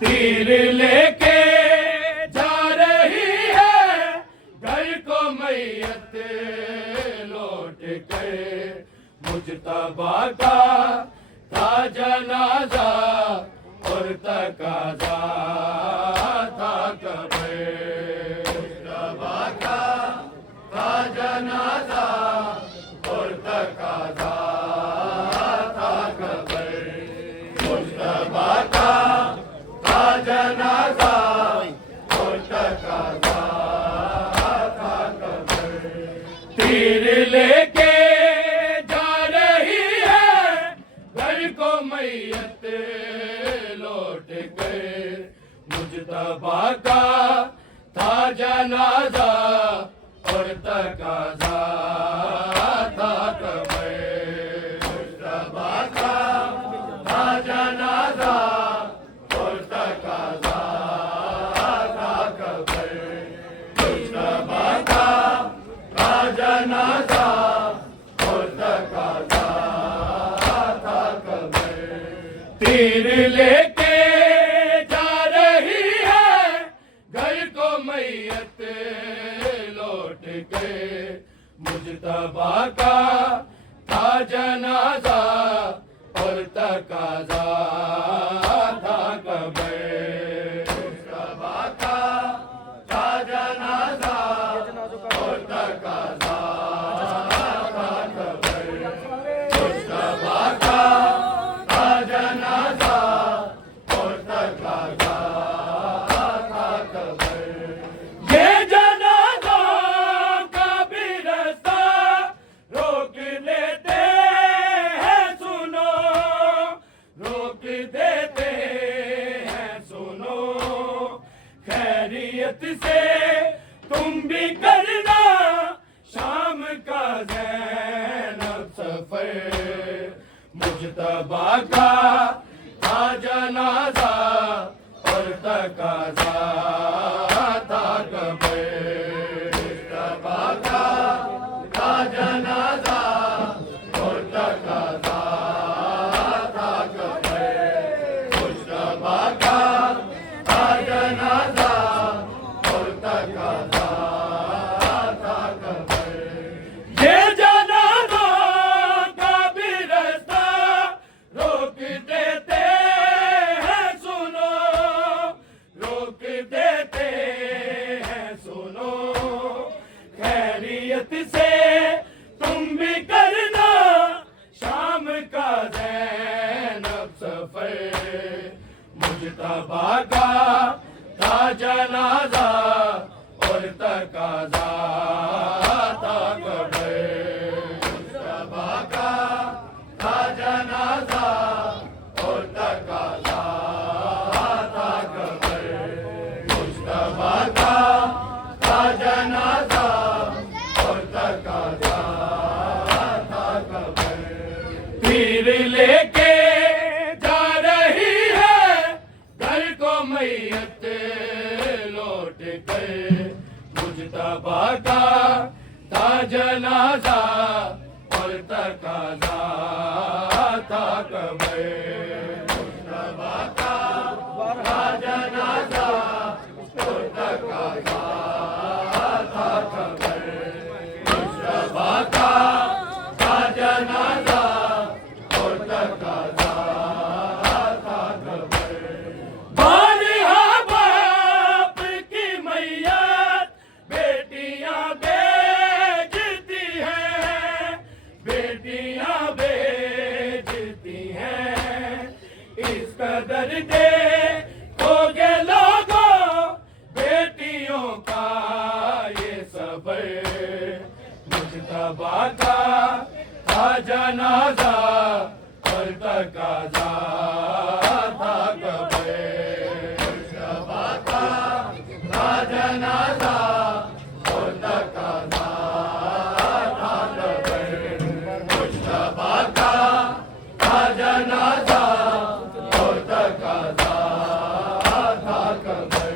तीर लेके जा रही है घर को मैयत लौट कर। मुजतबा का था जनाजा और तकाजा था कब्र। मुजतबा का था जनाजा और तकाजा था कब्र। मुजतबा का था जनाजा और तकाजा था कब्र। तीर लेके जा रही है घर को मैयत लौट कर। मुजतबा का था जनाजा और तकाजा था कब्र। मुजतबा का था जनाजा और तकाजा था कब्र। मुजतबा का था जनाजा और तकाजा था कब्र। तीर लेके जा रही है घर को मैयत लौट के। मुजतबा का था जनाजा और तकाजा था कब्र। मुजतबा का था जनाजा और तकाजा था कब्र। मुजतबा का था जनाजा और तकाजा था कब्र। ये जनाजा का भी रास्ता रोक लेते हैं सुनो, रोक देते हैं सुनो। खैरियत से तुम भी करना शाम का ज़ैनब सफर। मुजतबा का था जनाजा और तकाजा था कब्र। मुजतबा का था जनाजा और तकाजा था कब्र। मुजतबा का था जनाजा और तकाजा था कब्र। ये जनाजा का भी रास्ता रोक देते हैं सुनो, रोक देते हैं सुनो। खैरियत से तुम भी करना शाम का ज़ैनब सफर। मुजतबा का था जनाजा और तकाजा था कब्र। मुजतबा का था जनाजा और तकाजा था कब्र। मुजतबा का था जनाजा और तकाजा था कब्र। तीर लेके जा रही है घर को मैयत लौट कर। मुजतबा का था जनाजा और तकाजा था कब्र। मुजतबा का था जनाजा और तकाजा था कब्र। मुजतबा का था जनाजा और तकाजा था कब्र। बारहा बाप की मैयत बेटियां बेचती हैं, बेटियां बेचती हैं। इस कदर देखोगे लोगों बेटियों का ये सबर। मुजतबा का था जनाजा और तकाजा था कब्र। मुजतबा का था जनाजा और तकाजा था कब्र। मुजतबा का था जनाजा और तकाजा था कब्र।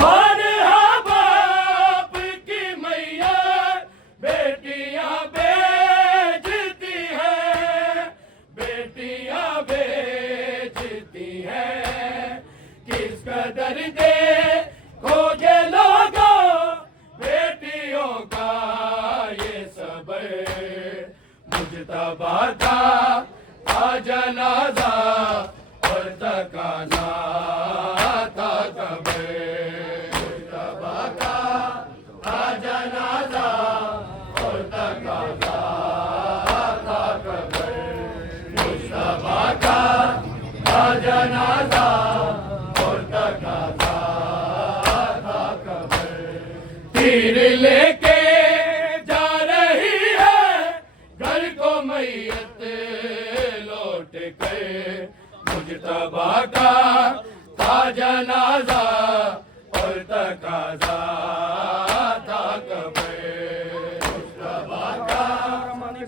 बारहा बाप की मैयत बेटियां बेचती हैं, बेटियां कदर दे खोगे लोगों बेटियों का ये सबर मुजतबा का था जनाजा और तकाजा था कब्र मुजतबा का था जनाजा और तकाजा था कब्र मुजतबा का था जनाजा और तकाजा था कब्र तीर लेके जा रही है घर को मैयत लौट कर मुजतबा का था जनाजा और तकाजा था कब्र मुजतबा का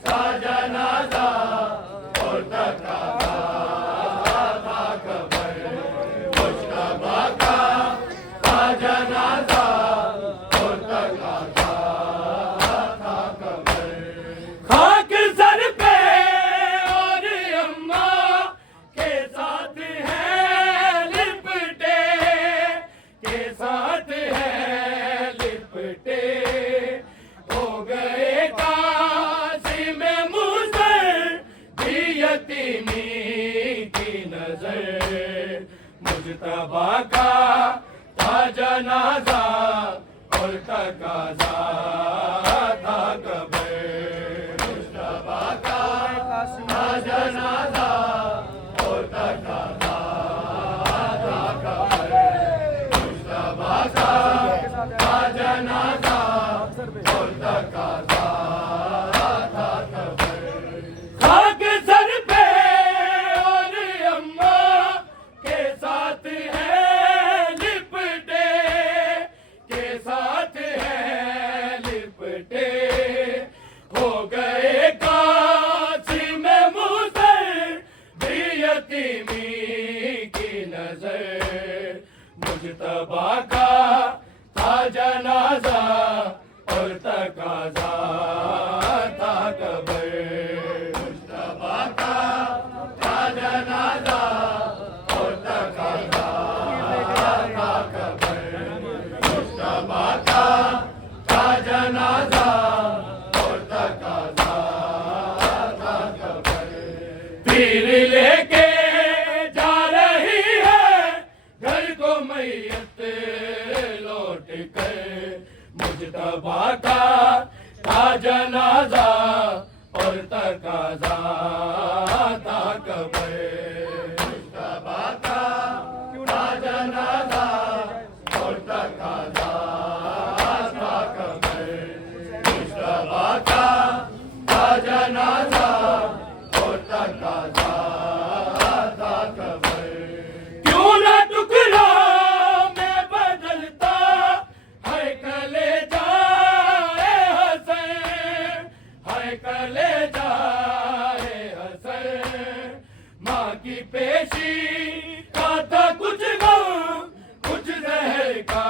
था जनाजा और तकाजा था कब्र मुजतबा का था जनाजा और तकाजा था कब्र खाक सर पे और अम्मा के साथ है लिपटे के साथ है लिपटे हो गए कासिम मुसर भी यतीमी की नजर मुजतबा का था जनाजा और तकाजा था कब्र मुजतबा का था जनाजा और तकाजा था कब्र मुजतबा का था जनाजा और तकाजा था कब्र खाक सर पे और अम्मा के साथ है लिपटे के साथ है लिपटे हो गए कासिम मुसर भी यतीमी की नजर मुजतबा का था जनाजा और तकाजा था कब्र मुजतबा का था जनाजा और तकाजा था कब्र मुजतबा का था जनाजा और तकाजा था कब्र तीर लेके जा रही है घर को मैयत लौट कर मुजतबा का था जनाजा और तकाजा था कब्र मुजतबा का था जनाजा और तकाजा था कब्र मुजतबा का था जनाजा और तकाजा था कब्र क्यों ना टुकड़ा में बदलता है कले जाए हसन है कले जाए हसन माँ की पेशी का था कुछ गम कुछ जहर का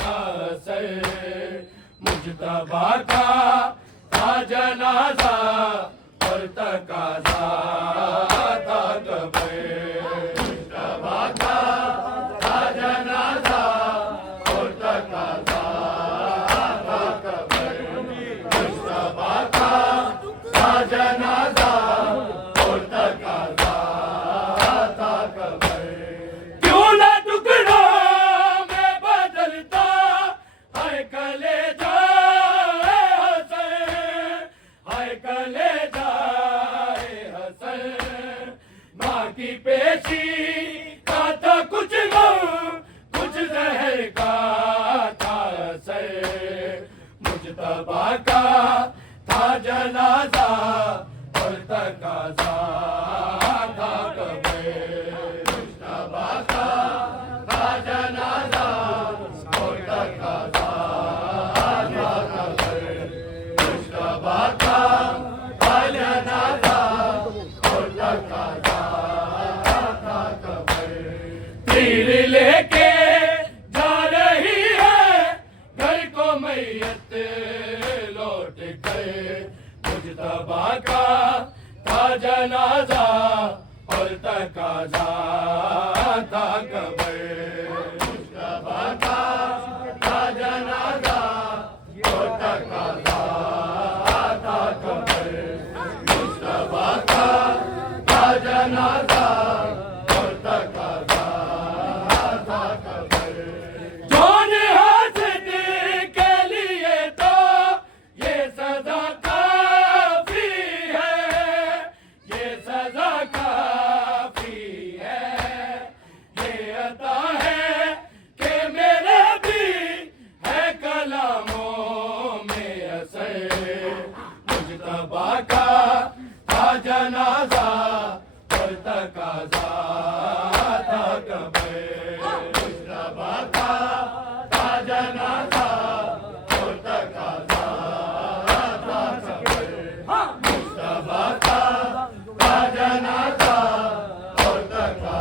था असर मुजतबा का था जनाजा और तकाजा था कब्र मुजतबा का था जनाजा और तकाजा था कब्र मुजतबा का था जनाजा और तकाजा था कब्र क्यों ना टुकड़ा में बदलता है कले जाए हसन है कले जाए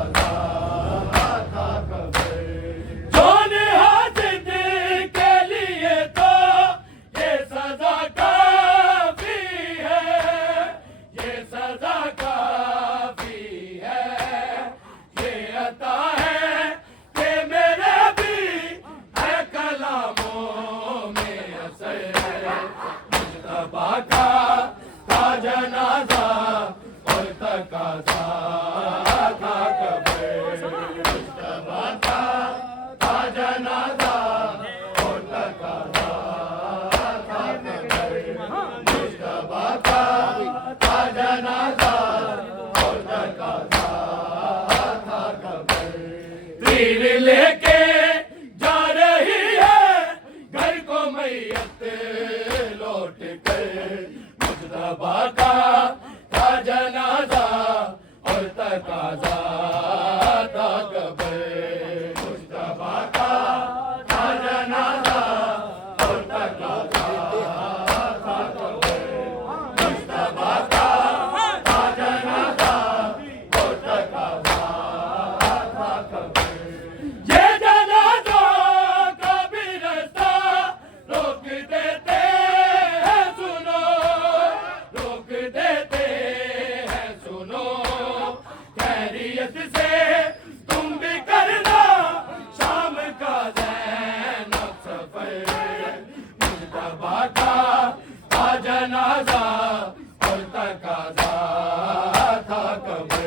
तकाजा था कब्र। जोने हाजिर के लिए तो ये सजा काफी है, ये सजा काफी है। ये अता है कि मेरे भी है कलामों में असर। मुज्तबा का था जनाजा और तकाजा था कब्र। मुज्तबा का था जनाजा और तकाजा था कब्र। मुज्तबा का था जनाजा और तकाजा था कब्र। तीर लेके जा रही है घर को मैयत लौट कर। मुज्तबा का था जनाजा और तकाजा था कब्र। मुज्तबा का था जनाजा और तकाजा था कब्र। मुज्तबा का था जनाजा और तकाजा था कब्र। ये जनाजा का भी रास्ता रोक देते हैं सुनो, रोक देते हैं सुनो। खैरियत से तुम भी करना शाम का ज़ैनब सफर। मुज्तबा का था जनाजा और तकाजा था कब्र।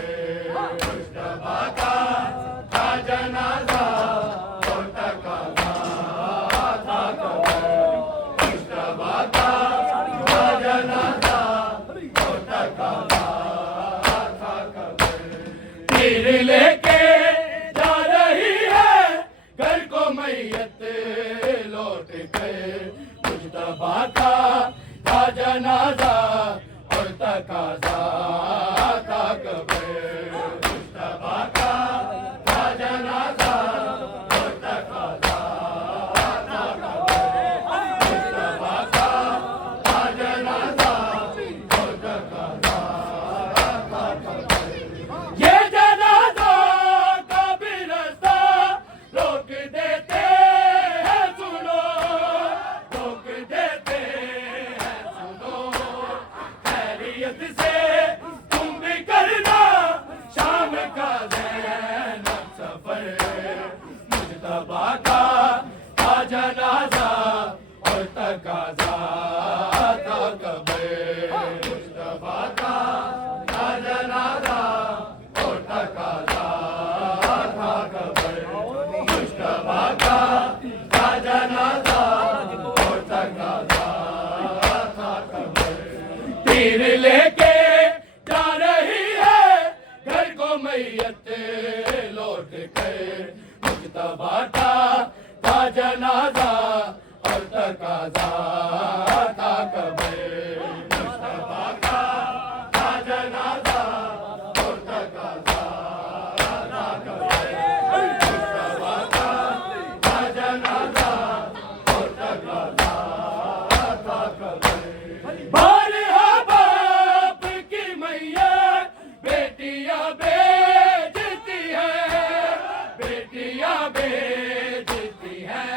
मुज्तबा का था जनाजा और तकाजा था कब्र। मुज्तबा का था जनाजा और तकाजा था कब्र। तीर लेके जा रही है घर को मैयत लौट कर। मुज्तबा का था जनाजा और तकाजा था कब्र। मुज्तबा का था जनाजा और तकाजा था कब्र। मुज्तबा का था जनाजा और तकाजा था कब्र। ये जनाजा का भी रास्ता रोक देते हैं सुनो, रोक देते हैं सुनो। खैरियत से तुम भी करना शाम का ज़ैनब सफर। मुज्तबा का था जनाजा और तकाजा था कब्र। मुज्तबा का था जनाजा और तकाजा था कब्र। मुज्तबा का था जनाजा और तकाजा था कब्र। तीर लेके जा रही है घर को मैयत लौट कर। मुज्तबा का था जनाजा और तकाजा था कब्र। मुज्तबा का था जनाजा और तकाजा था कब्र। मुज्तबा का था जनाजा और तकाजा था कब्र। बारहा बाप की मैयत बेटियां बेचती है, बेटियां बेचती है।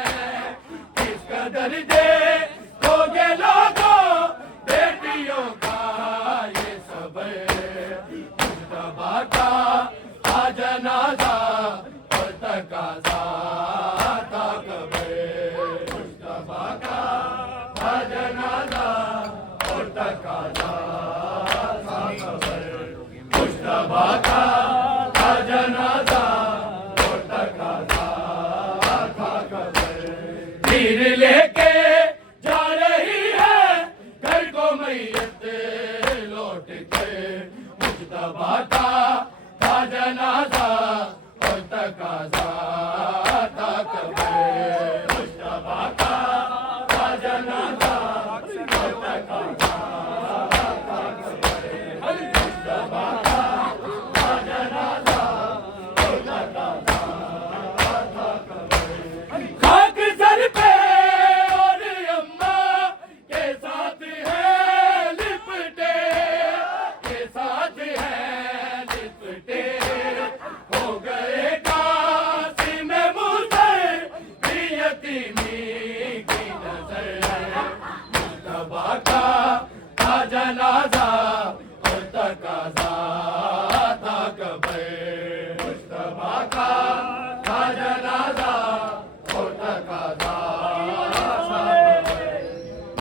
किस कदर देखोगे लोगों बेटियों का ये सब्र। मुज्तबा का था जनाजा और तकाजा था कब्र। मुज्तबा का था जनाजा और तकाजा था कब्र। मुज्तबा का था जनाजा और तकाजा था कब्र। तीर लेके जा रही है घर को मैयत लौट कर। मुज्तबा का था जनाजा और तकाजा था कब्र। मुज्तबा का था जनाजा और तकाजा था कब्र। मुज्तबा का था जनाजा और तकाजा था कब्र। खाक सर पे और अम्मा के साथ है लिपटे, के साथ है लिपटे। हो जनाजा